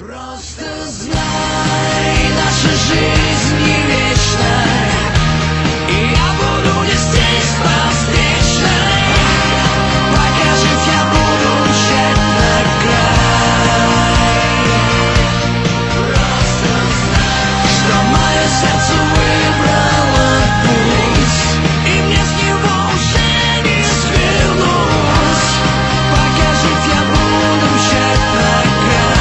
Просто знай, наша жизнь не вечна, и я буду нестись по встречной. Пока жив я буду мчать на край. Просто знай, что мое сердце выбрало путь, и мне с него уже не свернуть. Пока жив я буду мчать на край.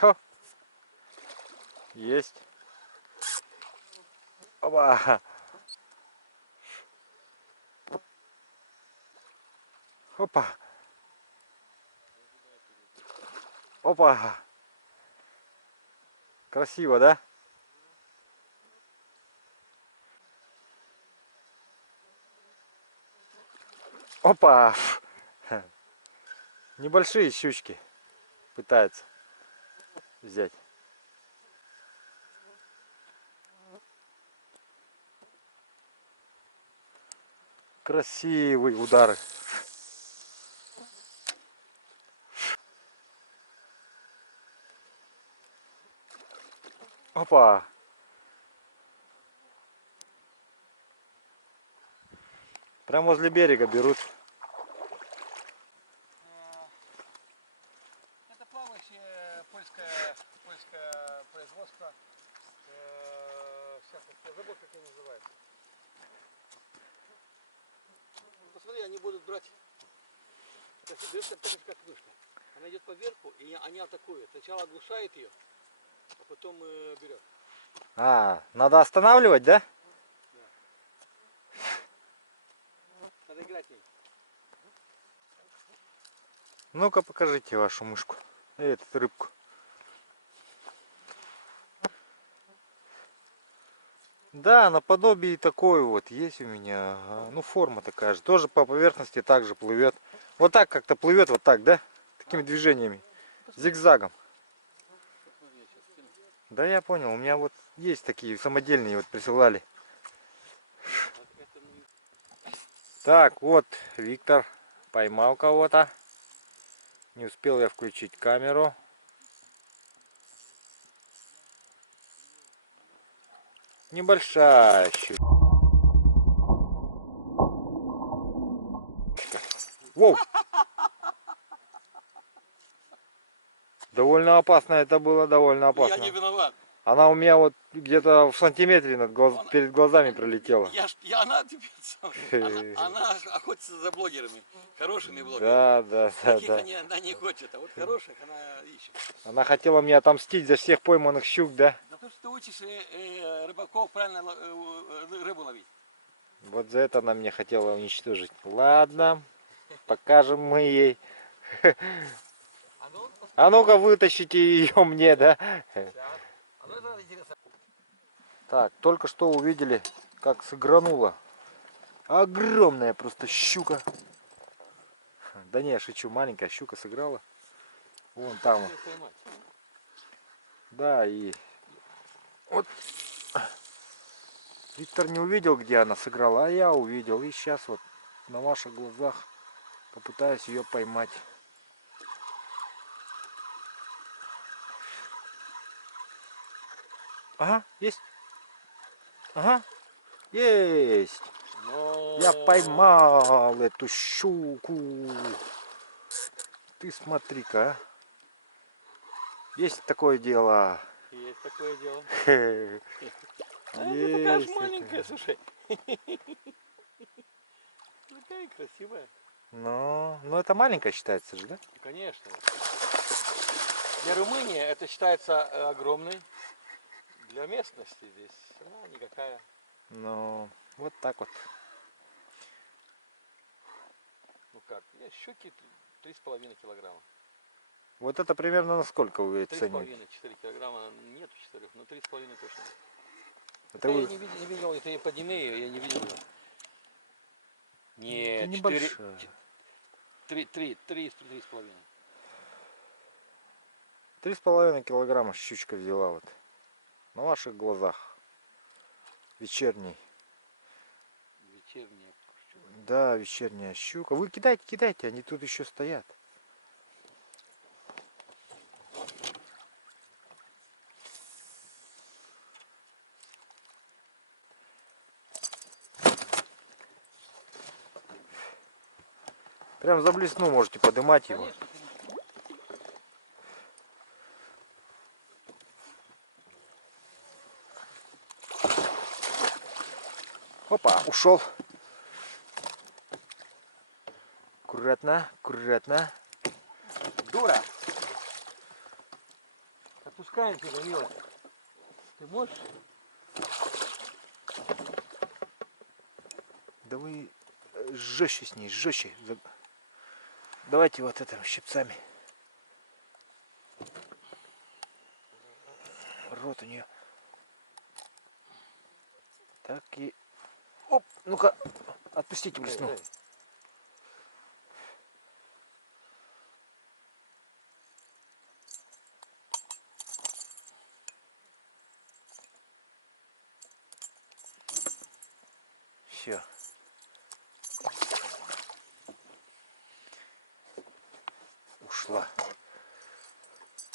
Хо. Есть. Опа. Опа. Опа. Красиво, да? Опа. Небольшие щучки пытаются взять. Красивые удары. Опа. Прям возле берега берут. Это плавающее польское производство. Сейчас я забыл, как они называются. Посмотри, они будут брать. Берется так же, как вышка. Она идет по верху, и они атакуют. Сначала оглушает ее, а потом берет. А, надо останавливать, да? Надо играть с ней. Ну-ка покажите вашу мышку. Эту рыбку. Да, наподобие такой вот есть у меня. Ага. Ну, форма такая же. Тоже по поверхности также плывет. Вот так как-то плывет, вот так, да? Такими движениями. Зигзагом. Да, я понял. У меня вот есть такие самодельные, вот присылали. Так, вот Виктор поймал кого-то. Не успел я включить камеру. Небольшая щучка. Воу! Довольно опасно это было, довольно опасно. Я не виноват. Она у меня вот где-то в сантиметре перед глазами пролетела. Она охотится за блогерами, хорошими блогерами. Да. Таких она не хочет, а вот хороших она ищет. Она хотела мне отомстить за всех пойманных щук, да? За то, что ты учишь рыбаков правильно рыбу ловить. Вот за это она мне хотела уничтожить. Ладно, покажем мы ей. А ну-ка вытащите ее мне, да? Так, только что увидели, как сыгранула. Огромная просто щука. Да не, я шучу, маленькая щука сыграла. Вон там. Да, и вот Виктор не увидел, где она сыграла, а я увидел. И сейчас вот на ваших глазах попытаюсь ее поймать. Ага, есть. Ага, есть. Я поймал эту щуку. Ты смотри-ка. Есть такое дело. Есть такое дело. А она такая же маленькая, слушай. Такая красивая. Ну это маленькая считается же, да? Конечно. Для Румынии это считается огромной. Для местности здесь она никакая. Ну, вот так вот. Ну как? Нет, щуки 3,5 килограмма. Вот это примерно на сколько вы оцениваете? 3,5-4 килограмма, нету 4, но 3,5 точно. Это Я вы... не видел, это подними ее, я не видел ее. Это Нет, 4, небольшая. 3,5. 3,5 килограмма щучка взяла вот. На ваших глазах. Вечерний. Вечерняя щука. Да, вечерняя щука. Вы кидайте, кидайте, они тут еще стоят. Прям за блесну можете поднимать его. Конечно, Опа, ушел. Аккуратно, аккуратно. дура. Отпускаемся, Данила. Ты можешь? Да вы жестче с ней, жестче. Давайте вот этим щипцами. Рот у нее. Так и... Оп, ну-ка, отпустите блесну. Все. Ушла.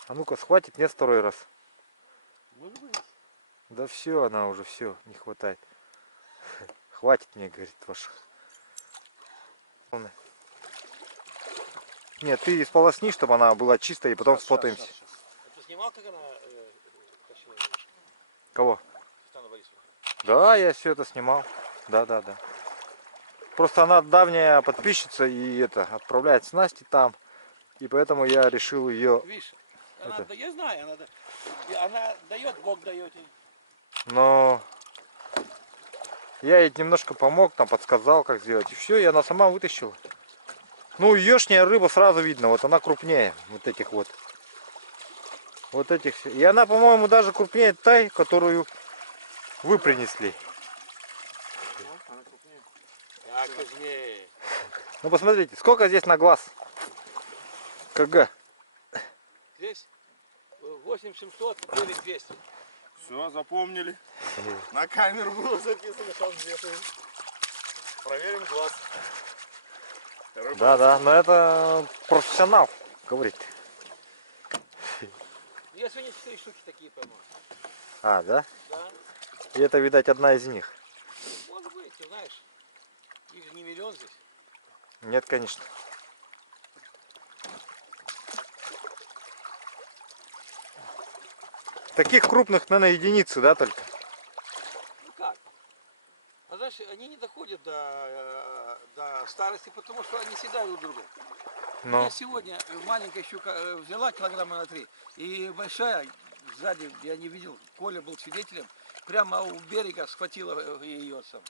А ну-ка, схватит, нет, второй раз. Может быть. Да все, она уже все, не хватает. Хватит мне, говорит, ваших. Нет, ты сполосни, чтобы она была чистая, и потом сфотаемся. Ты снимал, как она тащила? Кого? Светлана Борисовна. Да, я все это снимал. Да, да, да. Просто она давняя подписчица и это отправляет снасти там. И поэтому я решил ее. Видишь, она, Это. да, я знаю, она дает, Бог дает. Но я ей немножко помог, там подсказал, как сделать. И все, и она сама вытащила. Ну, ешняя рыба сразу видно, вот она крупнее вот этих вот. Вот этих. И она, по-моему, даже крупнее той, которую вы принесли. Она крупнее. Да, крупнее. Ну, посмотрите, сколько здесь на глаз. КГ. Здесь 8700, 9200. Все, запомнили. На камеру было записано, сейчас взвешиваем. Проверим глаз. Да, да, но это профессионал, говорит. Я сегодня 4 штуки такие поймал. А, да? Да. И это, видать, одна из них. Может быть, ты знаешь. Их же не миллион здесь. Нет, конечно. Таких крупных, наверное, единицы, да, только? Ну как? А знаешь, они не доходят до старости, потому что они съедают друг друга. Но Я сегодня маленькая щука взяла килограмма на 3, и большая сзади, я не видел, Коля был свидетелем, прямо у берега схватила ее сам.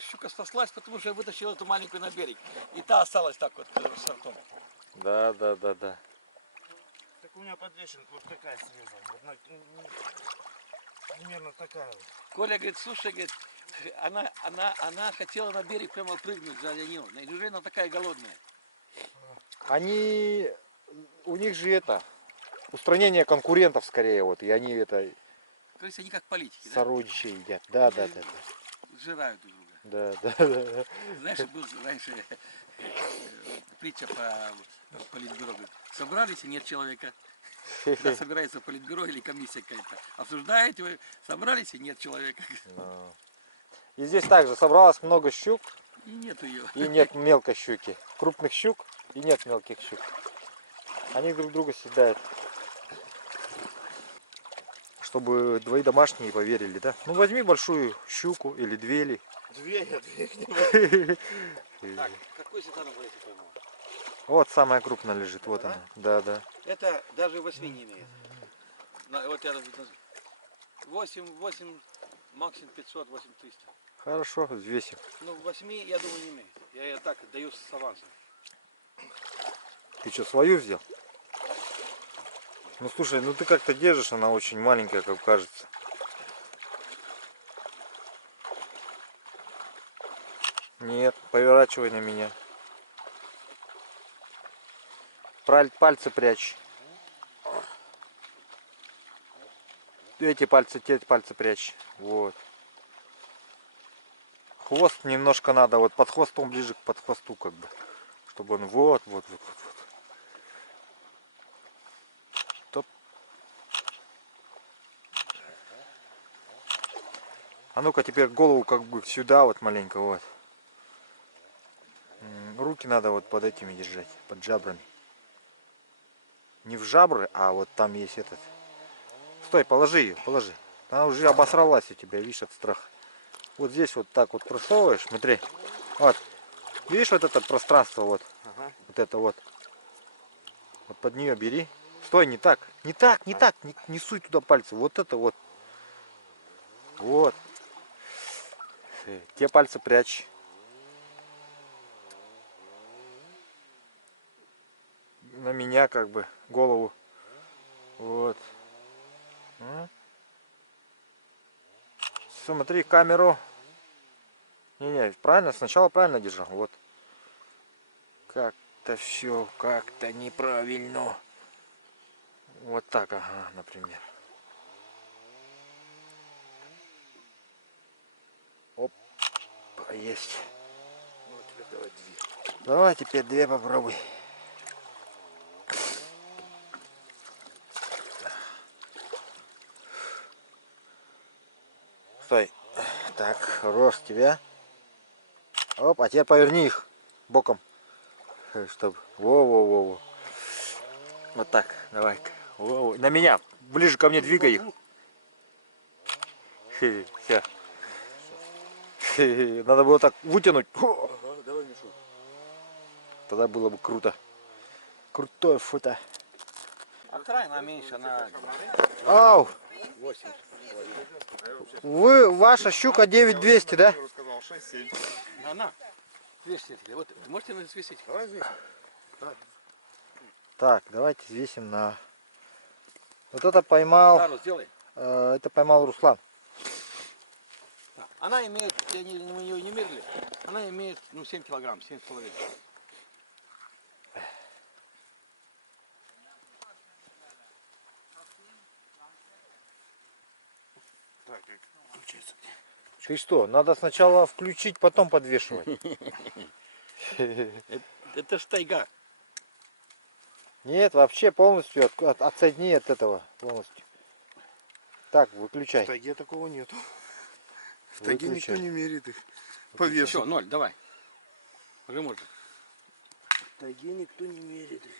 Щука спаслась, потому что я вытащил эту маленькую на берег. И та осталась так вот с ртом. да, да, да, да. Так у меня подвешен вот такая срезана. Вот примерно такая вот. Коля говорит, слушай, говорит, она хотела на берег прямо прыгнуть за нее. Неужели она такая голодная? Они, у них же это, устранение конкурентов скорее, вот, и они это, Кажется, они как политики, да? сородичи едят. Да, да, да, да. Сжирают друг друга. Да, да, да. Знаешь, был раньше притча по политбюро. Говорит, собрались и нет человека. Когда собирается политбюро или комиссия какая-то. Обсуждаете вы, собрались и нет человека. Ну. И здесь также собралось много щук, И нету ее. и нет мелкой щуки. Крупных щук и нет мелких щук. Они друг друга съедают. Чтобы твои домашние поверили, да? Ну возьми большую щуку или две. Две их не могу. Так, какой Светлана Борисовна поймала? Вот самая крупная лежит, вот Да? она. Да, да. Это даже 8 не имеет. Вот я 8, максимум 500, 8300. Хорошо, взвесим. Ну 8, я думаю, не имеет. Я ее так даю с авансом. Ты что, свою взял? Ну слушай, ну ты как-то держишь, она очень маленькая, как кажется. Нет, поворачивай на меня. Пальцы прячь. Эти пальцы прячь. Вот. Хвост немножко надо, вот под хвостом, ближе под хвосту, как бы. Чтобы он вот. Топ. А ну-ка теперь голову как бы сюда вот маленько, вот. Руки надо вот под этими держать, под жабрами. Не в жабры, а вот там есть этот. Стой, положи ее, положи. Она уже обосралась у тебя, видишь, от страха. Вот здесь вот так вот просовываешь, смотри. Вот. Видишь вот это пространство вот? Ага. Вот это вот. Вот под нее бери. Стой, не так. Не суй туда пальцы. Вот это вот. Вот. Те пальцы прячь. На меня как бы голову. Вот. Смотри камеру. Не, правильно, сначала правильно держал. Вот. Как-то все как-то неправильно. Вот так, ага, например. Оп, есть. Давай теперь две попробуй. Стой. Так, хорош тебя. Оп, а теперь поверни их боком. Чтобы. Во. Вот так, давай-ка. Во. На меня. Ближе ко мне двигай их. Все. Надо было так вытянуть. Ага, давай, Мишу. Тогда было бы круто. Крутое фото. А вторая она меньше, она Ау! 8. Ваша щука 9200, да? Я сказал 6-7. Она. Весите. Вот, можете взвесить? Давай здесь. Так, давайте взвесим на... Вот это поймал... Тару сделай. Это поймал Руслан. Она имеет, мы ее не мерили, она имеет 7 килограмм, 7,5. Так, как включается. Ты что, надо сначала включить, потом подвешивать. Это ж тайга. Нет, вообще полностью отсоедини от этого полностью. Так, выключай. В тайге такого нет. В тайге никто Выключай. не мерит их по весу. Все, 0, давай. Уже можно. В тайге никто не мерит их.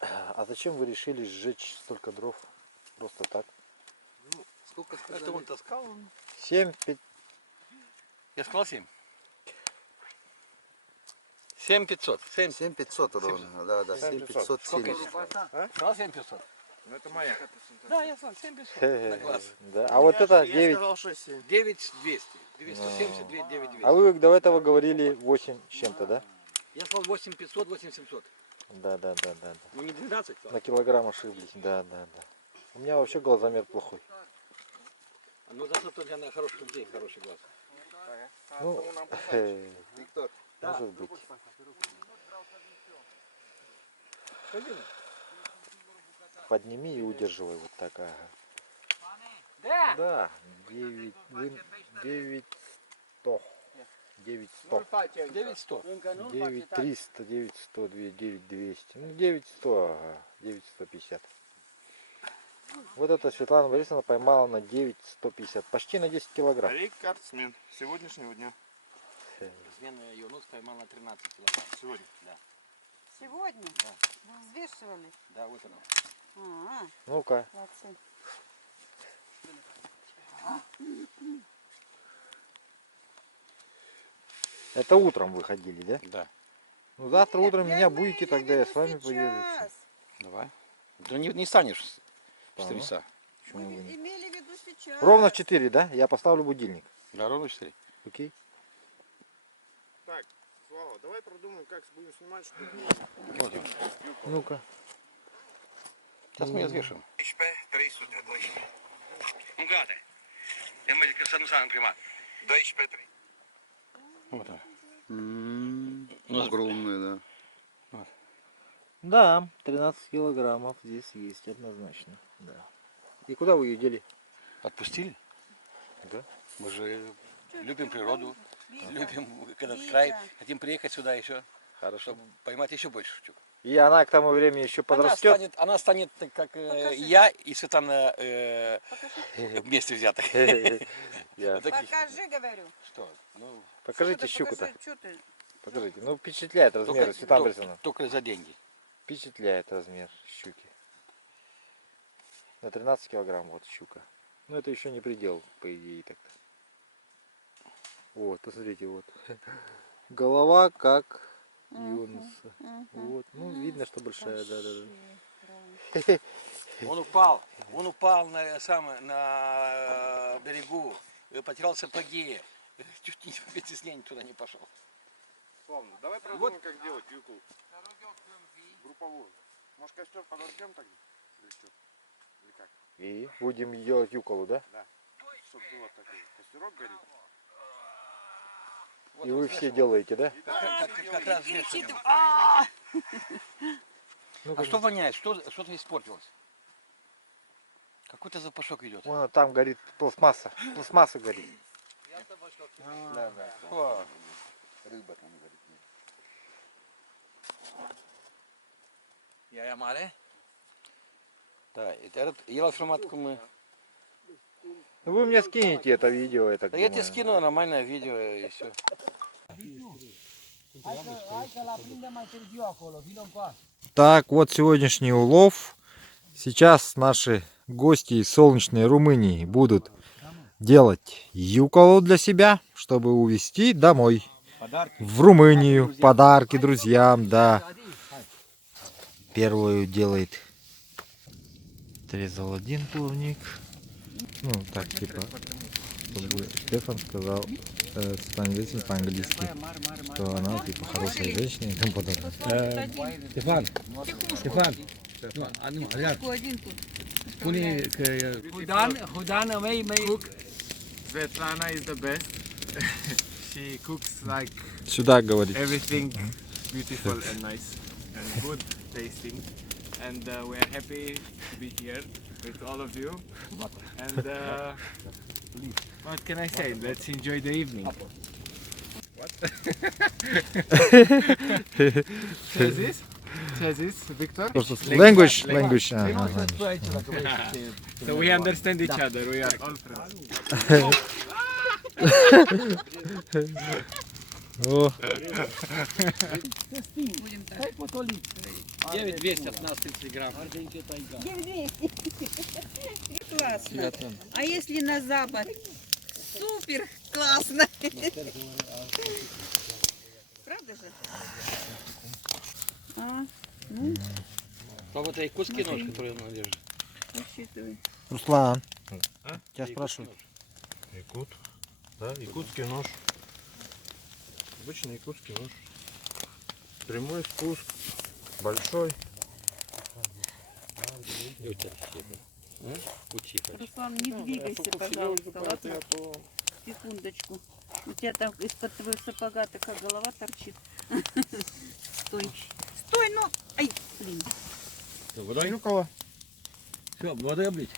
А зачем вы решили сжечь столько дров? Просто так. Сколько сказали? Это он таскал? 7, 5. Я сказал 7. 7500. 7. 7500 ровно, да, 7500 Сколько? силищ. Сказал 7500. Ну это моя. Да, я сказал 7500. На глаз. Да. А вот это Я 9. сказал 6-7. 9200. 270, 9200. А вы до этого говорили 8 с чем-то, да? Я сказал 8500, 8700. Да. Ну не 12. На килограмм ошиблись. Да. У меня вообще глазомер плохой. Ну зато тут для хороших людей хороший глаз. Ну, Виктор, может быть. Подними и удерживай вот так. Ага. Да, 9100. 9100. 9100. 9300, 9100, 9200. Ну, 9100, ага. 9150. Вот это Светлана Борисовна поймала на 9150. Почти на 10 килограмм. Рекордсмен сегодняшнего дня. Смена ее нос поймал на 13 килограмм. Сегодня. Да. Сегодня? Да. Вы взвешивали? Да, вот она. Ну-ка. Молодцы. Это утром выходили, да? Да. Ну завтра утром Я меня имею будете, в тогда я виду с вами поеду. сейчас. Давай. Да не станешь в Ага. 4 часа. Почему Вы вы не? имели в виду сейчас. Ровно в 4, да? Я поставлю будильник. Да, ровно 4. Окей? Так, Слава, давай продумаем, как будем снимать, чтобы... Ну-ка. Сейчас мы ее взвешиваем. Вот он. Огромный, да. Да, 13 килограммов здесь есть однозначно. Да. И куда вы ее дели? Отпустили? Да. Мы же любим природу, любим этот край, хотим приехать сюда еще, Хорошо. чтобы поймать еще больше щук. И она к тому времени еще подрастет. Она станет как я и Светлана вместе взятых. Я- Покажи, говорю. Что? Ну, Покажите щуку-то. Что ты? Покажите. Ну, впечатляет размер, Светлана Борисовна. только за деньги. Впечатляет размер щуки. На 13 килограмм вот щука. Ну, это еще не предел, по идее, так-то. Вот, посмотрите, вот. Голова как юноса. Вот. Ну, видно, что большая, да. Он упал на берегу, потерял сапоги, чуть не вместе с ней туда не пошел. Славно, давай продумаем, как делать юку. Групповую. Может, костер подождем тогда? Или что? Или как? И будем делать юколу, да? Чтобы было такой костерок горит. И вы все делаете, да? Как раз вместе. Ну-ка, А что воняет? Что-то испортилось? Какой-то запашок идет. вон там горит пластмасса. Пластмасса горит. О, Рыба там горит. я mare. Да, этот елоформатку мы... Ну, вы мне скинете это видео, я так Да я думаю. тебе скину нормальное видео и все. Так, вот сегодняшний улов. Сейчас наши гости из солнечной Румынии будут делать юколу для себя, чтобы увезти домой. В Румынию. Подарки друзьям, да. Первую делает. Отрезал один плавник. Ну, так, типа, чтобы Стефан сказал Светлане Борисовне по-английски, что она, типа, хорошая женщина и тому подобное. Стефан, Один тут. Худан, мей. Svetlana is the best. She cooks like Сюда говорит. everything beautiful and nice and good tasting. And we are happy to be here with all of you. And what can I say? Let's enjoy the evening. What? Says this? Says this, Victor? Language. Ага. So we understand each other. We are all friends. О, Будем так. 9200 от нас 30 грамм. Классно. А если на запад? Супер классно. Правда же? А, А вот якутский нож, который она держит. учитывай. Руслан, А? тебя спрашивают. Якут. Да, якутский нож. Обычный якутский нож. Прямой спуск. Большой. Руслан, не двигайся, пожалуйста, ладно? Секундочку. У тебя там из-под твоего сапога такая голова торчит. Стой. Стой, ну! Ай, блин. Водой? Юкола. Все, водой облить.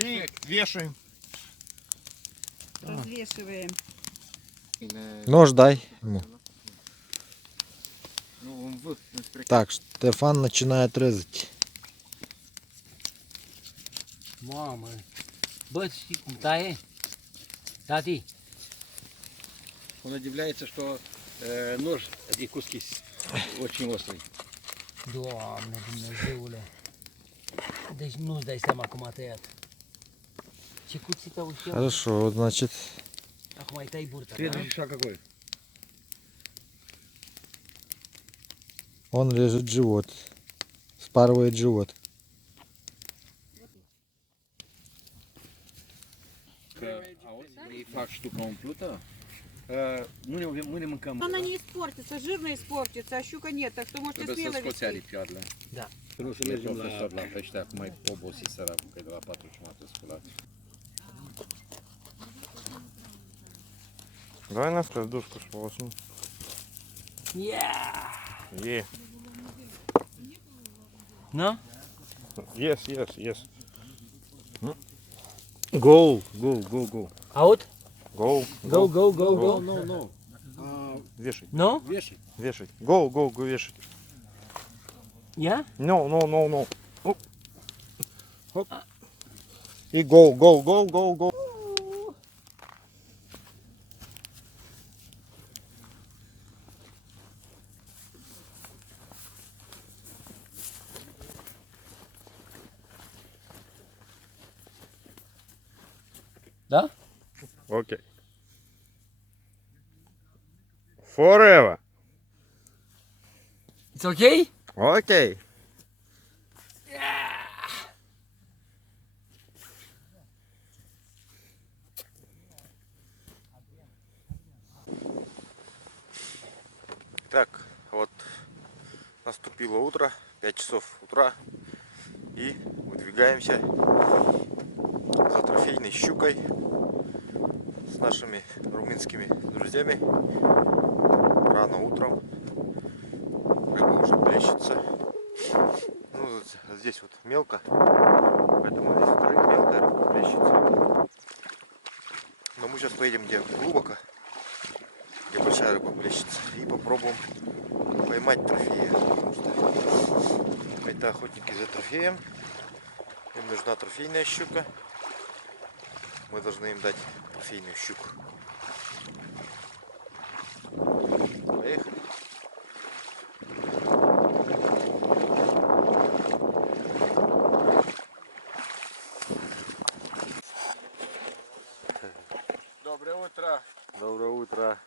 И вешаем. Развешиваем. Нож дай ему. Так, Стефан начинает резать. Мама. Бăți, cum taie? Tati, Он удивляется, что нож якутский очень острый. Doamne Dumnezeule. Deci nu-ți dai seama cum a tăiat. Ce cuțită ușor. Хорошо, значит, Acum îi tai burta, da? Следующий шаг какой? он режет живот. Спарывает живот. И факт, штука уmplută? Noi le mâncăm. Она не испортится, жирно испортится, а щука нет, так что можете Trebuie să смело scoți вести. aripioarele. Da. Să nu să mergem la pește, acum mai obosit săracul, că e de la 4:30 sculat. Давай нас душку сполосну. Yeah. Е. No? Yes, yes, yes. Go, go, go, go. Out? Go, Go, go, go, go. Nu. Вешай, No? Вешай. вешай. Go, go, go, вешай. Yeah? No, no, no, no. Оп. Хоп. И go, go, go, go, go. Да? Окей. Forever. It's okay? Окей. Так, вот наступило утро, 5 часов утра, и выдвигаемся за трофейной щукой с нашими румынскими друзьями. Рано утром, рыба уже плещется. Ну, вот здесь вот мелко, поэтому здесь вот мелкая рыба плещется. Но мы сейчас поедем где глубоко, где большая рыба плещется, и попробуем поймать трофеи, потому что это охотники за трофеем, им нужна трофейная щука, мы должны им дать трофейную щуку. Поехали. Доброе утро. Доброе утро.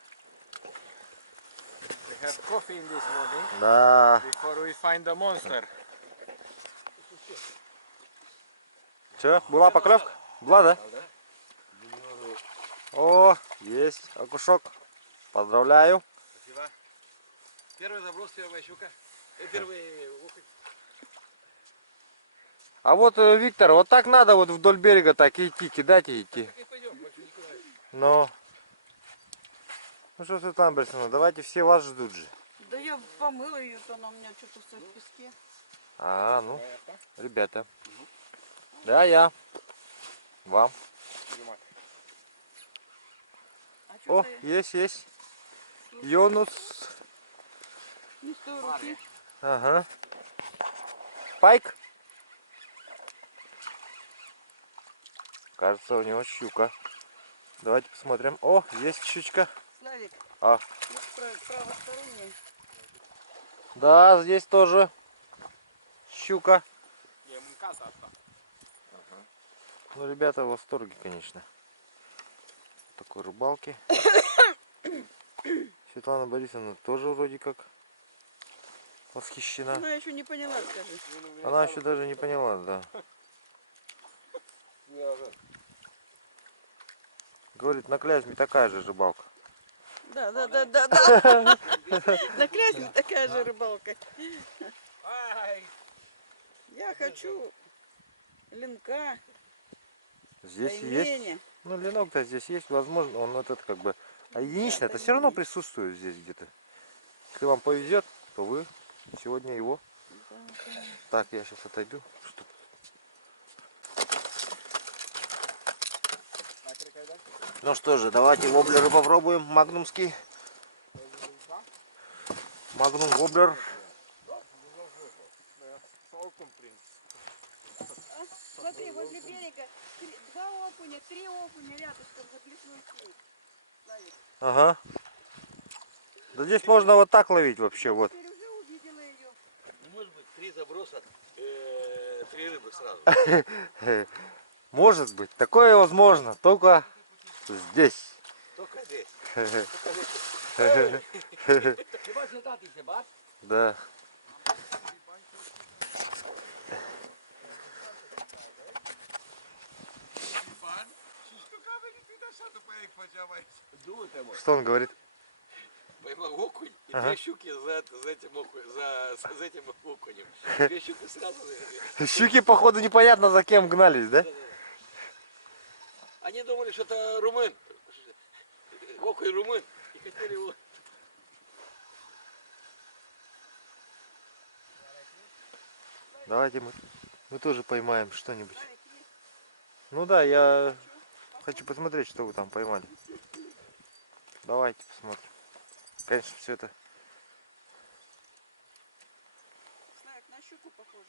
We have coffee in this morning Да. before we find the monster. Че, была поклевка? Была, да? О, есть окушок. Поздравляю. Первый заброс, первая щука. Первый окунь. А вот, Виктор, вот так надо вот вдоль берега так и идти, кидать и идти. И пойдем, больше никуда. Но. Ну что ты там, Берсона, давайте все вас ждут же. Да я помыла ее, то она у меня что-то все в песке. А, ну, ребята. Да, я. Вам. А О, что-то есть. Йонус. не с той руки. Ага. Пайк. Кажется, у него щука. Давайте посмотрим. О, есть щучка. Славик, А, вот правосторонняя. да, здесь тоже щука. Ну, ребята в восторге, конечно. Такой рыбалки. Светлана Борисовна тоже вроде как восхищена. Она еще не поняла, скажи. Она еще даже не поняла, да. Говорит, на Клязьме такая же рыбалка. Да. На Клязьме такая же рыбалка. Я хочу линка, Здесь есть. пельмени. Ну, ленок-то здесь есть, возможно, он вот это как бы... А единичное, это все равно присутствует здесь где-то. Если вам повезет, то вы сегодня его. Так, я сейчас отойду. Ну что же, давайте воблеры попробуем, магнумский. Магнум воблер. Смотри, возле берега 2 окуня, 3 окуня рядышком заплесной клюв. Ага. Да здесь можно вот так ловить вообще, вот. Теперь уже увидела ее. Может быть, 3 заброса, 3 рыбы сразу. Может быть, такое возможно, только здесь. Только здесь. Да. Что он говорит? Поймал окунь и Ага. две щуки за этим окунем. Две щуки сразу. Щуки, походу, непонятно за кем гнались, да? Они думали, что это румын. Окунь румын. И хотели его. Давайте мы тоже поймаем что-нибудь. Ну да, я хочу посмотреть, что вы там поймали. Давайте посмотрим. Конечно, все это. Славик, на щуку похоже.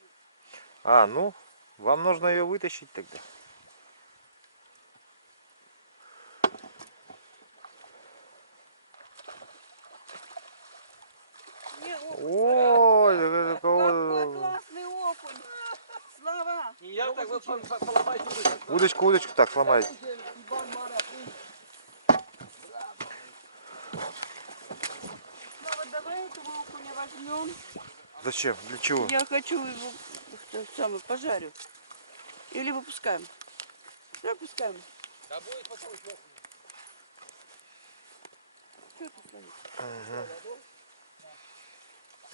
А, ну, вам нужно ее вытащить тогда. Не, окунь, Ой, Слава. это Какой кого? классный окунь. Слава. Я так вот поломаю удочку. Удочку так сломайте. Слава, давай этого окуня возьмем. Зачем? Для чего? Я хочу его самый пожарю. Или выпускаем. Выпускаем. Да будет потом. Что это, Славик? Ага.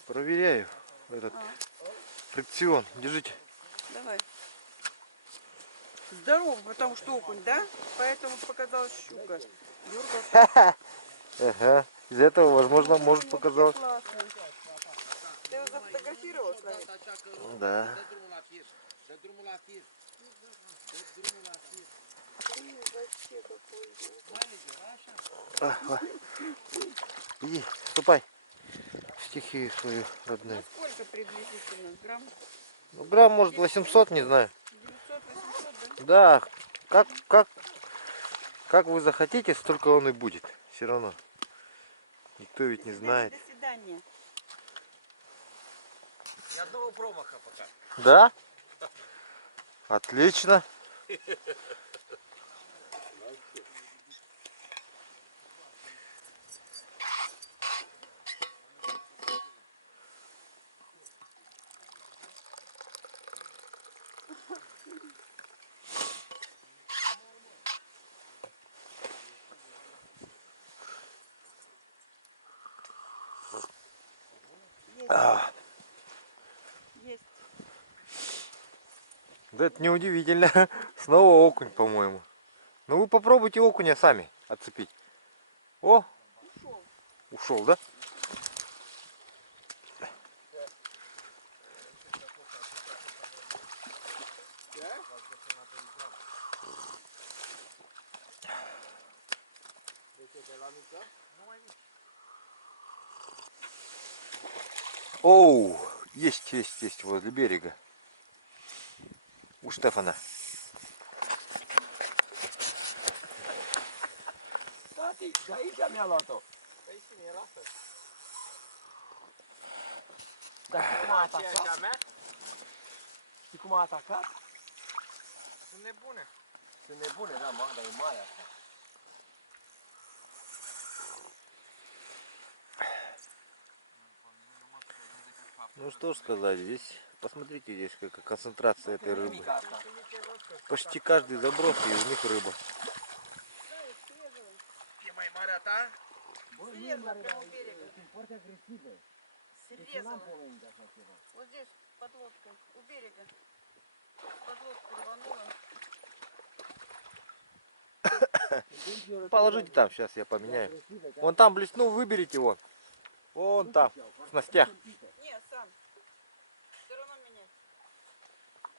Проверяю этот фрикцион. Держите. Давай. Здорово, потому что окунь, да? Поэтому показалась щука. Дергался. Ага. Из этого, возможно, может показалось. Классно. Ты его зафотографировал, Славик? Да. Вообще какой. Иди, ступай в стихию свою родную. Сколько приблизительно? Грамм? Ну, грамм, может, 800, не знаю. 900-800, да? Да, как вы захотите, столько он и будет. Все равно. Никто ведь не знает. До свидания. Ни одного промаха пока. Да? Отлично. Есть. Да это неудивительно. Снова окунь, по-моему. Ну вы попробуйте окуня сами отцепить. О! Ушел, да? Оу! Есть возле берега. У Штефана. Da aici mi-a luat-o. Dar știi cum a atacat? Știi cum a atacat? Sunt nebune. Sunt nebune, da, mă, dar e mare asta. Ну что ж сказать, здесь, посмотрите, здесь какая концентрация этой рыбы. Почти каждый заброс и у них рыба. E mai mare a ta? Срезала прямо у берега. Срезала. Вот здесь, под лодкой, у берега. Под лодку рванула. Положите там, сейчас я поменяю. Вон там блеснул, выберите его. Вон там, в снастях. Не, сам. Все равно менять.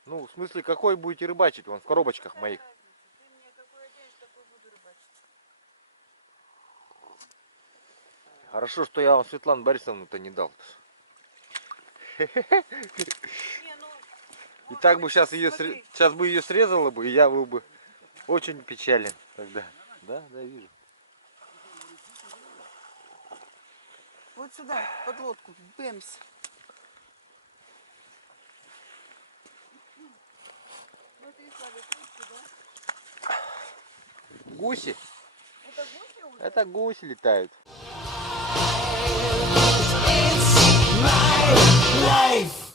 Ну, в смысле, какой будете рыбачить? Вон в коробочках Какая моих. разница? Ты мне какой оденешь, такой буду рыбачить. Хорошо, что я вам Светлану Борисовну-то не дал. Не, ну, И так бы может сейчас быть, ее смотри. сейчас бы ее срезала бы, и я был бы очень печален тогда. Да, вижу. Вот сюда, под лодку. Бэмс. Вот и Славик, рыбки, да? Гуси. Это гуси уже? Это гуси летают. Life.